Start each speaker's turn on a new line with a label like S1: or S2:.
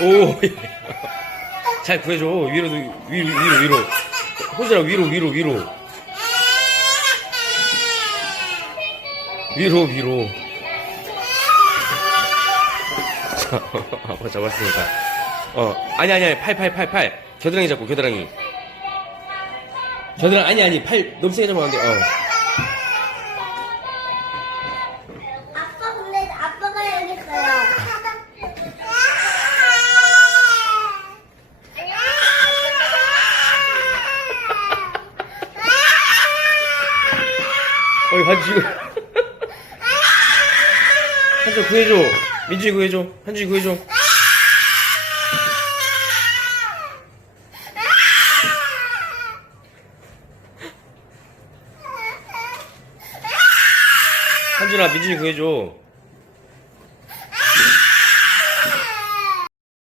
S1: 오. 잘 구해줘. 위로, 위로, 위로, 위로. 호진아, 위로, 위로, 위로. 위로, 위로. 자, 아빠 잡았으니까. 어, 아니, 아니, 아니, 팔, 팔, 팔, 팔. 겨드랑이 잡고, 겨드랑이. 겨드랑이, 아니, 아니, 팔안 돼. 어.
S2: 아빠 근데 아빠가 여기 있어요.
S1: 어이, 한지 한지 구해줘. 민준이 구해줘. 한지 구해줘. 한준아, 민준이 구해줘.